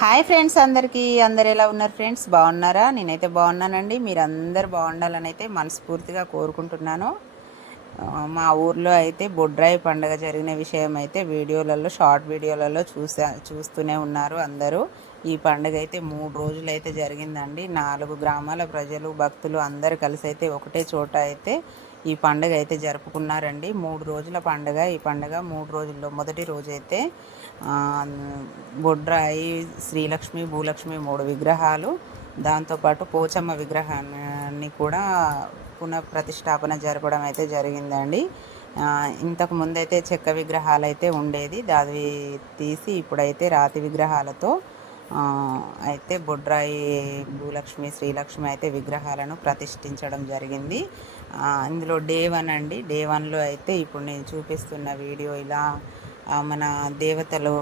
Hi friends, అందరు ఎలా ఉన్నారు ఫ్రెండ్స్? బాగున్నారా? నేనైతే బాగున్నానండి. మీరందరూ బాగుండాలని అయితే మనస్ఫూర్తిగా కోరుకుంటున్నాను. మా ఊర్లో అయితే బొడ్రాయి పండుగ జరిగిన విషయం అయితే షార్ట్ వీడియోలలో చూస్తూనే ఉన్నారు అందరూ. ఈ పండుగ అయితే 3 రోజులు అయితే జరిగిందండి. 4 గ్రామాల ప్రజలు, భక్తులు అందరూ కలిసి అయితే ఒకటే చోట అయితే ఈ పండుగ అయితే జరుపుకున్నారండి. 3 రోజుల పండుగ. ఈ పండుగ 3 రోజుల్లో మొదటి రోజైతే బొడ్రాయి, శ్రీలక్ష్మి, భూలక్ష్మి 3 విగ్రహాలు, దాంతోపాటు పోచమ్మ విగ్రహాన్ని కూడా పునఃప్రతిష్టాపన జరపడం అయితే జరిగిందండి. ఇంతకు ముందైతే చెక్క విగ్రహాలు అయితే ఉండేది, దాన్ని తీసి ఇప్పుడైతే రాతి విగ్రహాలతో అయితే బొడ్రాయి, భూలక్ష్మి, శ్రీలక్ష్మి అయితే విగ్రహాలను ప్రతిష్ఠించడం జరిగింది. ఇందులో డే 1 అండి. డే 1లో అయితే ఇప్పుడు నేను చూపిస్తున్న వీడియో ఇలా మన దేవతలు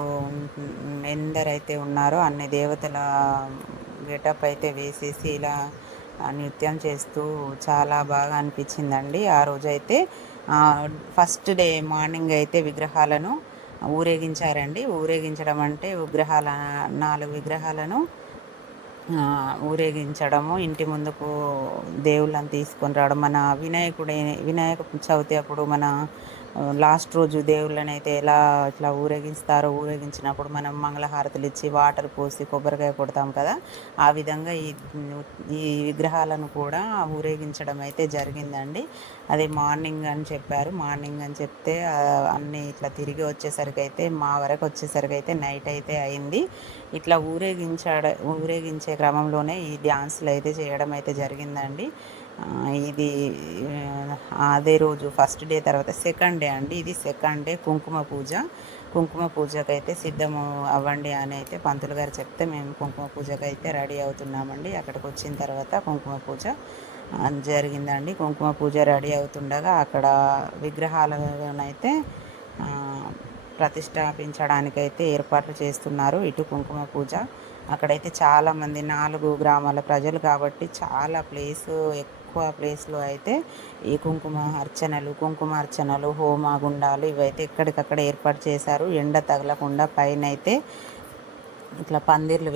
ఎందరైతే ఉన్నారో అన్ని దేవతల గెటప్ అయితే వేసేసి ఇలా నృత్యం చేస్తూ చాలా బాగా అనిపించిందండి. ఆ రోజైతే ఫస్ట్ డే మార్నింగ్ అయితే విగ్రహాలను ఊరేగించారండి. ఊరేగించడం అంటే 4 విగ్రహాలను ఊరేగించడము, ఇంటి ముందుకు దేవుళ్ళని తీసుకొని రావడం. మన వినాయక చవితి అప్పుడు మన లాస్ట్ రోజు దేవుళ్ళని అయితే ఎలా ఇట్లా ఊరేగించినప్పుడు మనం మంగళహారతులు ఇచ్చి వాటర్ పోసి కొబ్బరికాయ కొడతాం కదా, ఆ విధంగా ఈ విగ్రహాలను కూడా ఊరేగించడం అయితే జరిగిందండి. అది మార్నింగ్ అని చెప్పారు. మార్నింగ్ అని చెప్తే అన్నీ ఇట్లా తిరిగి వచ్చేసరికి అయితే మా వరకు వచ్చేసరికి అయితే నైట్ అయితే అయింది. ఇట్లా ఊరేగించే క్రమంలోనే ఈ డ్యాన్సులు అయితే చేయడం అయితే జరిగిందండి. ఇది అదే రోజు ఫస్ట్ డే. తర్వాత సెకండ్ డే అండి. ఇది సెకండ్ డే కుంకుమ పూజకైతే సిద్ధము అవ్వండి అని అయితే పంతులు గారు చెప్తే మేము కుంకుమ పూజకి అయితే రెడీ అవుతున్నామండి. అక్కడికి వచ్చిన తర్వాత కుంకుమ పూజ జరిగిందండి. కుంకుమ పూజ రెడీ అవుతుండగా అక్కడ విగ్రహాలనైతే ప్రతిష్టాపించడానికైతే ఏర్పాట్లు చేస్తున్నారు. ఇటు కుంకుమ పూజ, అక్కడైతే చాలామంది 4 గ్రామాల ప్రజలు కాబట్టి చాలా ఎక్కువ ప్లేస్లో అయితే ఈ కుంకుమ అర్చనలు, హోమగుండాలు ఇవైతే ఎక్కడికక్కడ ఏర్పాటు చేశారు. ఎండ తగలకుండా పైన అయితే ఇట్లా పందిర్లు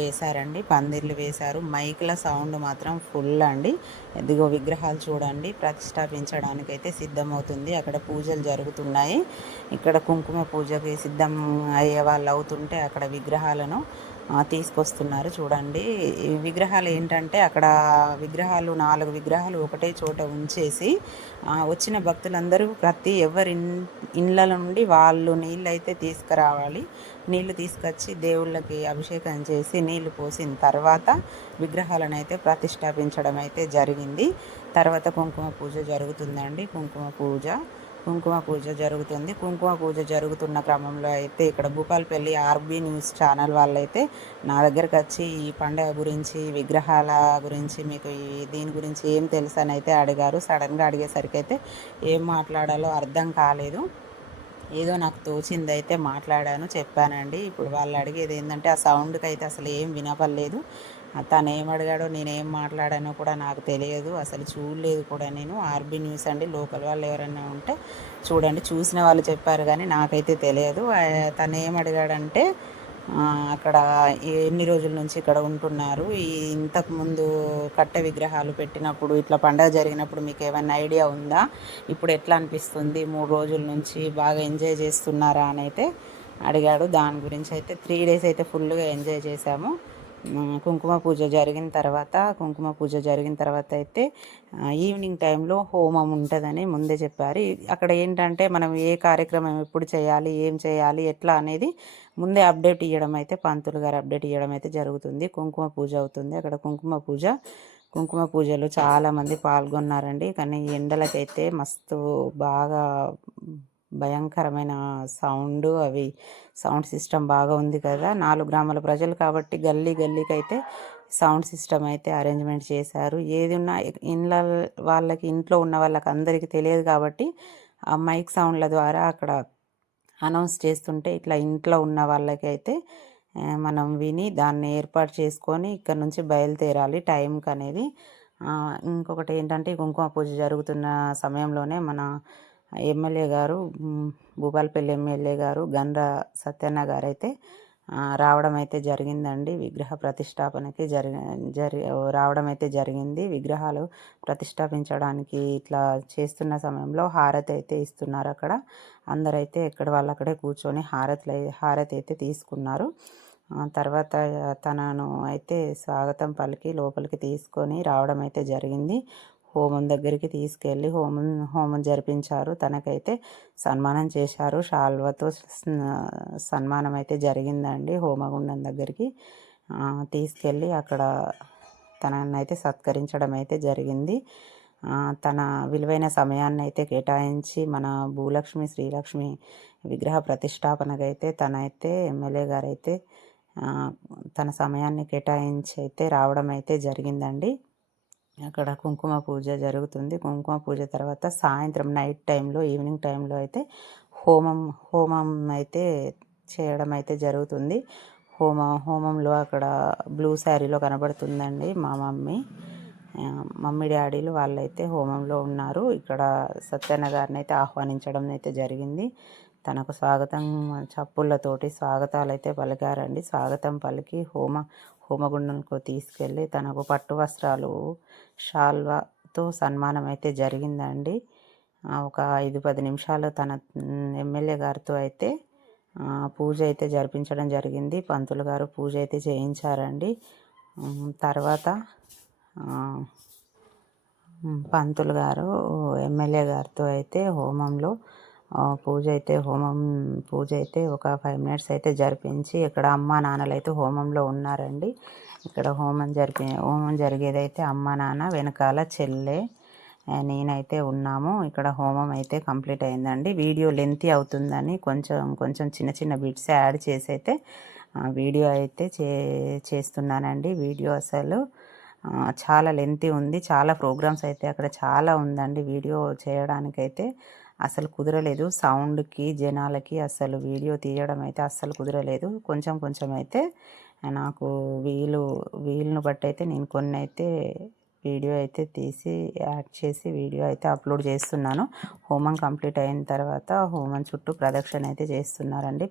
వేశారు. మైక్ల సౌండ్ మాత్రం ఫుల్ అండి. ఇదిగో విగ్రహాలు చూడండి, ప్రతిష్టాపించడానికి అయితే సిద్ధమవుతుంది. అక్కడ పూజలు జరుగుతున్నాయి. ఇక్కడ కుంకుమ పూజకి సిద్ధం అయ్యే వాళ్ళు అవుతుంటే అక్కడ విగ్రహాలను తీసుకొస్తున్నారు. చూడండి, ఈ విగ్రహాలు ఏంటంటే అక్కడ 4 విగ్రహాలు ఒకటే చోట ఉంచేసి వచ్చిన భక్తులందరూ ఎవరి ఇండ్ల నుండి వాళ్ళు నీళ్ళు అయితే తీసుకురావాలి. నీళ్లు తీసుకొచ్చి దేవుళ్ళకి అభిషేకం చేసి నీళ్లు పోసిన తర్వాత విగ్రహాలను అయితే ప్రతిష్టాపించడం అయితే జరిగింది. తర్వాత కుంకుమ పూజ జరుగుతుందండి. కుంకుమ పూజ జరుగుతుంది. కుంకుమ పూజ జరుగుతున్న క్రమంలో అయితే ఇక్కడ భూపాలపల్లి ఆర్బీ న్యూస్ ఛానల్ వాళ్ళైతే నా దగ్గరకు వచ్చి ఈ పండుగ గురించి, విగ్రహాల గురించి, మీకు దీని గురించి ఏం తెలుసు అని అయితే అడిగారు. సడన్గా అడిగేసరికి అయితే ఏం మాట్లాడాలో అర్థం కాలేదు. ఏదో నాకు తోచింది అయితే చెప్పానండి. ఇప్పుడు వాళ్ళు అడిగేది ఏంటంటే ఆ సౌండ్కి అయితే అసలు ఏం వినపడలేదు. తను ఏం అడిగాడో నేనేం మాట్లాడానో కూడా నాకు తెలియదు, అసలు చూడలేదు కూడా నేను. ఆర్బీ న్యూస్ అండి, లోకల్ వాళ్ళు ఎవరైనా ఉంటే చూడండి. చూసిన వాళ్ళు చెప్పారు కానీ నాకైతే తెలియదు. తను ఏం అడిగాడంటే అక్కడ ఎన్ని రోజుల నుంచి ఇక్కడ ఉంటున్నారు, ఇంతకుముందు కట్టె విగ్రహాలు పెట్టినప్పుడు ఇట్లా పండగ జరిగినప్పుడు మీకు ఏమైనా ఐడియా ఉందా, ఇప్పుడు ఎట్లా అనిపిస్తుంది, 3 రోజుల నుంచి బాగా ఎంజాయ్ చేస్తున్నారా అని అయితే అడిగాడు. దాని గురించి అయితే 3 డేస్ అయితే ఫుల్గా ఎంజాయ్ చేశాము. కుంకుమ పూజ జరిగిన తర్వాత అయితే ఈవినింగ్ టైంలో హోమం ఉంటుందని ముందే చెప్పారు. అక్కడ ఏంటంటే మనం ఏ కార్యక్రమం ఎప్పుడు చేయాలి, ఏం చేయాలి, ఎట్లా అనేది ముందే పంతులు గారు అప్డేట్ ఇవ్వడం అయితే జరుగుతుంది. కుంకుమ పూజ అవుతుంది అక్కడ. కుంకుమ పూజలో చాలామంది పాల్గొన్నారండి. కానీ ఎండలకైతే మస్తు బాగా భయంకరమైన సౌండ్ సిస్టమ్ బాగా ఉంది కదా. 4 గ్రామాల ప్రజలు కాబట్టి గల్లీకి అయితే సౌండ్ సిస్టమ్ అయితే అరేంజ్మెంట్ చేశారు. ఏది ఉన్నా ఇంట్లో ఉన్న వాళ్ళకి అందరికీ తెలియదు కాబట్టి ఆ మైక్ సౌండ్ల ద్వారా అక్కడ అనౌన్స్ చేస్తుంటే ఇట్లా ఇంట్లో ఉన్న వాళ్ళకి అయితే మనం విని దాన్ని ఏర్పాటు చేసుకొని ఇక్కడ నుంచి బయలుదేరాలి టైంకి అనేది. ఇంకొకటి ఏంటంటే కుంకుమ పూజ జరుగుతున్న సమయంలోనే మన ఎమ్మెల్యే గారు, భూపాలపల్లి ఎమ్మెల్యే గారు గండ్ర సత్యన్న గారు అయితే రావడం అయితే జరిగిందండి. విగ్రహ ప్రతిష్టాపనకి రావడం అయితే జరిగింది. విగ్రహాలు ప్రతిష్టాపించడానికి ఇట్లా చేస్తున్న సమయంలో హారతి అయితే ఇస్తున్నారు అక్కడ. అందరైతే ఎక్కడ వాళ్ళు అక్కడే కూర్చొని హారతి అయితే తీసుకున్నారు. తర్వాత తనను అయితే స్వాగతం పలికి లోపలికి తీసుకొని రావడం అయితే జరిగింది. హోమం దగ్గరికి తీసుకెళ్ళి హోమం జరిపించారు. తనకైతే సన్మానం చేశారు. శాల్వాతో సన్మానం అయితే జరిగిందండి. హోమగుండం దగ్గరికి తీసుకెళ్ళి అక్కడ తననైతే సత్కరించడం అయితే జరిగింది. తన విలువైన సమయాన్ని అయితే కేటాయించి మన భూలక్ష్మి శ్రీలక్ష్మి విగ్రహ ప్రతిష్టాపనకైతే తనైతే ఎమ్మెల్యే గారైతే తన సమయాన్ని కేటాయించి అయితే రావడం అయితే జరిగిందండి. అక్కడ కుంకుమ పూజ జరుగుతుంది. కుంకుమ పూజ తర్వాత సాయంత్రం నైట్ టైంలో ఈవినింగ్ టైంలో అయితే హోమం అయితే చేయడం అయితే జరుగుతుంది. హోమంలో అక్కడ బ్లూ శారీలో కనబడుతుందండి మా మమ్మీ డాడీలు వాళ్ళైతే హోమంలో ఉన్నారు. ఇక్కడ సత్యన్న గారిని అయితే ఆహ్వానించడం అయితే జరిగింది. తనకు స్వాగతం చప్పుళ్ళతోటి స్వాగతాలు అయితే పలికారండి. స్వాగతం పలికి హోమగుండంకు తీసుకెళ్ళి తనకు పట్టు వస్త్రాలు షాల్వాతో సన్మానం అయితే జరిగిందండి. ఒక 5-10 నిమిషాలు తన ఎమ్మెల్యే గారితో అయితే పూజ అయితే జరిపించడం జరిగింది. పంతులు గారు పూజ అయితే చేయించారండి. తర్వాత పంతులు గారు ఎమ్మెల్యే గారితో అయితే పూజ అయితే ఒక 5 మినిట్స్ అయితే జరిపించి ఇక్కడ అమ్మ నాన్నలు అయితే హోమంలో ఉన్నారండి. ఇక్కడ హోమం జరిగేదైతే అమ్మ నాన్న వెనకాల చెల్లె నేనైతే ఉన్నాము. ఇక్కడ హోమం అయితే కంప్లీట్ అయిందండి. వీడియో లెంతీ అవుతుందని కొంచెం చిన్న చిన్న బిట్స్ యాడ్ చేసి అయితే వీడియో అయితే చేస్తున్నానండి. వీడియో అసలు చాలా లెంతీ ఉంది. చాలా ప్రోగ్రామ్స్ అయితే అక్కడ చాలా ఉందండి. వీడియో చేయడానికైతే అసలు కుదరలేదు. సౌండ్కి జనాలకి అసలు వీడియో తీయడం అయితే అస్సలు కుదరలేదు. కొంచెం అయితే నాకు వీలును బట్టి అయితే నేను కొన్ని అయితే వీడియో అయితే తీసి యాడ్ చేసి వీడియో అయితే అప్లోడ్ చేస్తున్నాను. హోమం కంప్లీట్ అయిన తర్వాత హోమం చుట్టూ ప్రదక్షిణ అయితే చేస్తున్నారండి.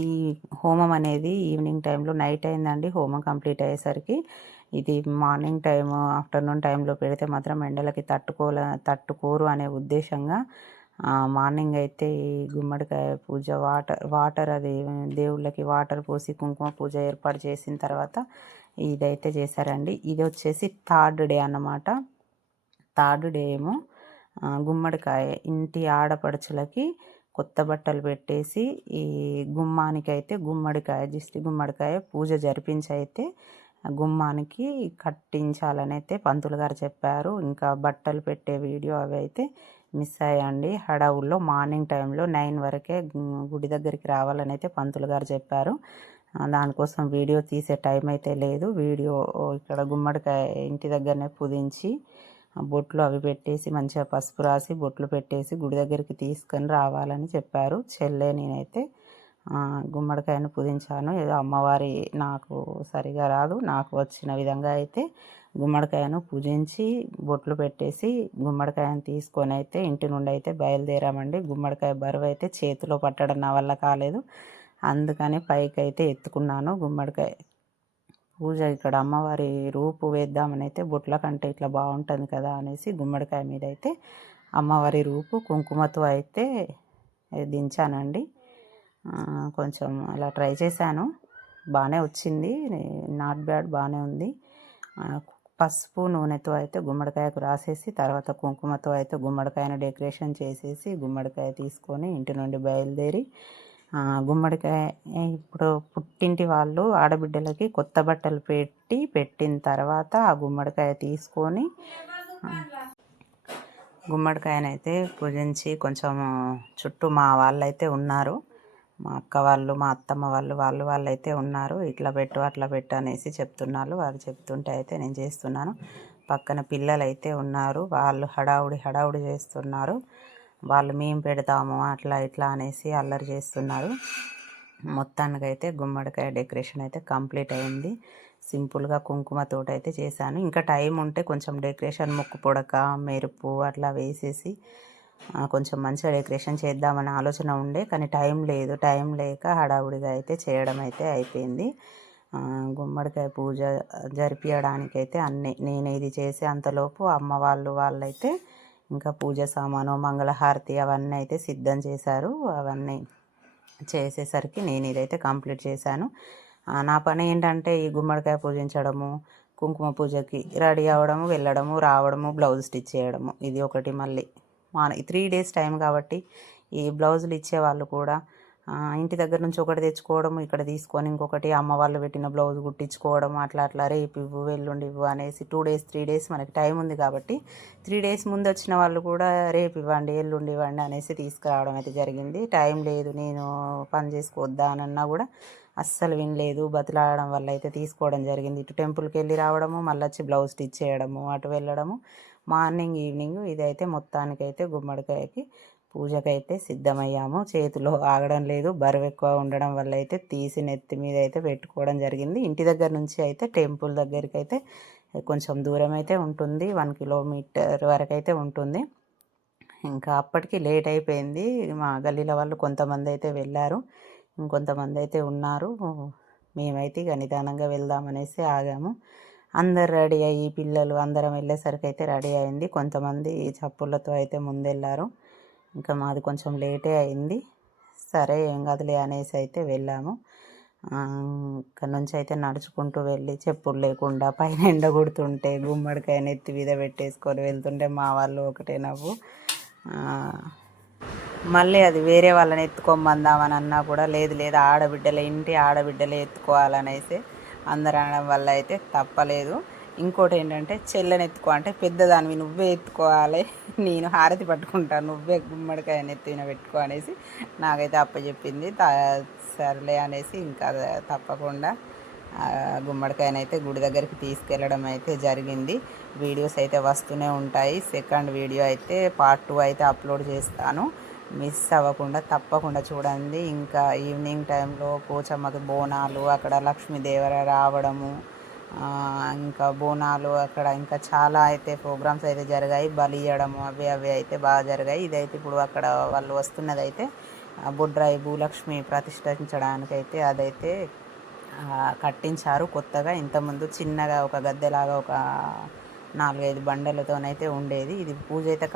ఈ హోమం అనేది ఈవినింగ్ టైంలో నైట్ అయిందండి. హోమం కంప్లీట్ అయ్యేసరికి ఇది మార్నింగ్ టైము ఆఫ్టర్నూన్ టైంలో పెడితే మాత్రం ఎండలకి తట్టుకోరు అనే ఉద్దేశంగా మార్నింగ్ అయితే ఈ గుమ్మడికాయ పూజ వాటర్ అది దేవుళ్ళకి వాటర్ పోసి కుంకుమ పూజ ఏర్పాటు చేసిన తర్వాత ఇదైతే చేశారండి. ఇది వచ్చేసి థర్డ్ డే అన్నమాట. థర్డ్ డే ఏమో గుమ్మడికాయ ఇంటి ఆడపడుచులకి కొత్త బట్టలు పెట్టేసి ఈ గుమ్మానికైతే గుమ్మడికాయ పూజ జరిపించి అయితే గుమ్మానికి కట్టించాలని అయితే పంతులు గారు చెప్పారు. ఇంకా బట్టలు పెట్టే వీడియో అవి అయితే మిస్ అయ్యండి. హడావుల్లో మార్నింగ్ టైంలో 9 వరకే గుడి దగ్గరికి రావాలని అయితే పంతులు గారు చెప్పారు. దానికోసం వీడియో తీసే టైం అయితే లేదు. వీడియో ఇక్కడ గుమ్మడికాయ ఇంటి దగ్గరనే పుదించి బొట్లు అవి పెట్టేసి మంచిగా పసుపు రాసి బొట్లు పెట్టేసి గుడి దగ్గరికి తీసుకొని రావాలని చెప్పారు. నేనైతే గుమ్మడికాయను పుదించాను. ఏదో అమ్మవారి నాకు సరిగా రాదు, నాకు వచ్చిన విధంగా అయితే గుమ్మడికాయను పూజించి బొట్లు పెట్టేసి గుమ్మడికాయను తీసుకొని అయితే ఇంటి నుండి అయితే బయలుదేరామండి. గుమ్మడికాయ బరువు అయితే చేతిలో పట్టడం నా వల్ల కాలేదు. అందుకని పైకి అయితే ఎత్తుకున్నాను గుమ్మడికాయ పూజ. ఇక్కడ అమ్మవారి రూపు వేద్దామని అయితే బొట్ల కంటే ఇట్లా బాగుంటుంది కదా అనేసి గుమ్మడికాయ మీద అయితే అమ్మవారి రూపు కుంకుమతో అయితే దించానండి. కొంచెం అలా ట్రై చేశాను, బాగానే వచ్చింది, నాట్ బ్యాడ్, బాగానే ఉంది. పసుపు నూనెతో అయితే గుమ్మడికాయకు రాసేసి తర్వాత కుంకుమతో అయితే గుమ్మడికాయను డెకరేషన్ చేసేసి గుమ్మడికాయ తీసుకొని ఇంటి నుండి బయలుదేరి గుమ్మడికాయ ఇప్పుడు పుట్టింటి వాళ్ళు ఆడబిడ్డలకి కొత్త బట్టలు పెట్టిన తర్వాత ఆ గుమ్మడికాయ తీసుకొని గుమ్మడికాయనైతే పూజించి కొంచెం చుట్టూ మా వాళ్ళైతే ఉన్నారు, మా అక్క వాళ్ళు మా అత్తమ్మ వాళ్ళైతే ఉన్నారు. ఇట్లా పెట్టు అట్లా పెట్టు అనేసి చెప్తున్నారు. వాళ్ళు చెప్తుంటే అయితే నేను చేస్తున్నాను. పక్కన పిల్లలు అయితే ఉన్నారు, వాళ్ళు హడావుడి చేస్తున్నారు. వాళ్ళు మేము పెడతాము అట్లా ఇట్లా అనేసి అల్లరి చేస్తున్నారు. మొత్తానికైతే గుమ్మడికాయ డెకరేషన్ అయితే కంప్లీట్ అయింది. సింపుల్గా కుంకుమతోటి అయితే చేశాను. ఇంకా టైం ఉంటే కొంచెం డెకరేషన్ ముక్కు పొడక మెరుపు అట్లా వేసేసి కొంచెం మంచిగా డెకరేషన్ చేద్దామని ఆలోచన ఉండే, కానీ టైం లేదు. టైం లేక హడావుడిగా అయితే చేయడం అయితే అయిపోయింది. గుమ్మడికాయ పూజ జరిపియడానికైతే నేను ఇది చేసే అంతలోపు అమ్మ వాళ్ళైతే ఇంకా పూజ సామాను, మంగళహారతి అవన్నీ అయితే సిద్ధం చేశారు. అవన్నీ చేసేసరికి నేను ఇదైతే కంప్లీట్ చేశాను. నా పని ఏంటంటే ఈ గుమ్మడికాయ పూజించడము, కుంకుమ పూజకి రెడీ అవ్వడము, వెళ్ళడము, రావడము, బ్లౌజ్ స్టిచ్ చేయడము, ఇది ఒకటి. మళ్ళీ 3 డేస్ టైం కాబట్టి ఈ బ్లౌజులు ఇచ్చేవాళ్ళు కూడా ఇంటి దగ్గర నుంచి ఒకటి తెచ్చుకోవడం, ఇక్కడ తీసుకొని ఇంకొకటి అమ్మ వాళ్ళు పెట్టిన బ్లౌజ్ కుట్టించుకోవడం, అట్లా రేపు ఇవ్వు, ఎల్లుండి ఇవ్వు అనేసి 2 డేస్ 3 డేస్ మనకి టైం ఉంది కాబట్టి 3 డేస్ ముందు వచ్చిన వాళ్ళు కూడా రేపు ఇవ్వండి, ఎల్లుండి ఇవ్వండి అనేసి తీసుకురావడం అయితే జరిగింది. టైం లేదు, నేను పని చేసుకోవద్దా అని అన్నా కూడా అస్సలు వినలేదు. బతిలాడడం వల్ల అయితే తీసుకోవడం జరిగింది. ఇటు టెంపుల్కి వెళ్ళి రావడము, మళ్ళీ వచ్చి బ్లౌజ్ స్టిచ్ చేయడము, అటు వెళ్ళడము, మార్నింగ్ ఈవినింగ్ ఇదైతే మొత్తానికైతే గుమ్మడికాయకి పూజకైతే సిద్ధమయ్యాము. చేతిలో ఆగడం లేదు, బరువు ఎక్కువ ఉండడం వల్ల అయితే తీసి నెత్తి మీద అయితే పెట్టుకోవడం జరిగింది. ఇంటి దగ్గర నుంచి అయితే టెంపుల్ దగ్గరికి అయితే కొంచెం దూరం అయితే ఉంటుంది, 1 కిలోమీటర్ వరకు అయితే ఉంటుంది. ఇంకా అప్పటికి లేట్ అయిపోయింది. మా గల్లీల వాళ్ళు కొంతమంది అయితే వెళ్ళారు, ఇంకొంతమంది అయితే ఉన్నారు. మేమైతే ఇక నిదానంగా వెళ్దామనేసి ఆగాము. అందరు రెడీ అయ్యి పిల్లలు అందరం వెళ్ళేసరికి అయితే రెడీ అయింది. కొంతమంది చప్పుళ్ళతో అయితే ముందెళ్ళారు. ఇంకా మాది కొంచెం లేటే అయింది. సరే ఏం కదలే అనేసి అయితే వెళ్ళాము. ఇక్కడ నుంచి అయితే నడుచుకుంటూ వెళ్ళి చెప్పులు లేకుండా పైన ఎండ కొడుతుంటే గుమ్మడికాయ నెత్తి మీద పెట్టేసుకొని వెళ్తుంటే మా వాళ్ళు ఒకటే నవ్వు. మళ్ళీ అది వేరే వాళ్ళని ఎత్తుకోమందామని అన్నా కూడా లేదు లేదు, ఆడబిడ్డలే, ఇంటి ఆడబిడ్డలే ఎత్తుకోవాలనేసి అందరు అనడం వల్ల అయితే తప్పలేదు. ఇంకోటి ఏంటంటే చెల్లెని ఎత్తుకో అంటే పెద్దదానివి నువ్వే ఎత్తుకోవాలి, నేను హారతి పట్టుకుంటాను, నువ్వే గుమ్మడికాయ నెత్తిన పెట్టుకో అనేసి నాకైతే అప్పచెప్పింది. సర్లే అనేసి ఇంకా తప్పకుండా గుమ్మడికాయనైతే గుడి దగ్గరికి తీసుకెళ్ళడం అయితే జరిగింది. వీడియోస్ అయితే వస్తూనే ఉంటాయి. సెకండ్ వీడియో అయితే పార్ట్ 2 అయితే అప్లోడ్ చేస్తాను, మిస్ అవ్వకుండా తప్పకుండా చూడండి. ఇంకా ఈవినింగ్ టైంలో పోచమ్మకి బోనాలు, అక్కడ లక్ష్మీదేవర రావడము, ఇంకా బోనాలు అక్కడ ఇంకా చాలా అయితే ప్రోగ్రామ్స్ అయితే జరిగాయి. బలి ఇవ్వడము అవి అయితే బాగా జరిగాయి. ఇదైతే ఇప్పుడు అక్కడ వాళ్ళు వస్తున్నది అయితే బొడ్రాయి భూలక్ష్మి ప్రతిష్ఠించడానికైతే అదైతే కట్టించారు కొత్తగా. ఇంతకుముందు చిన్నగా ఒక గద్దెలాగా ఒక 4-5 బండలతోనైతే ఉండేది. ఇది పూజ అయితే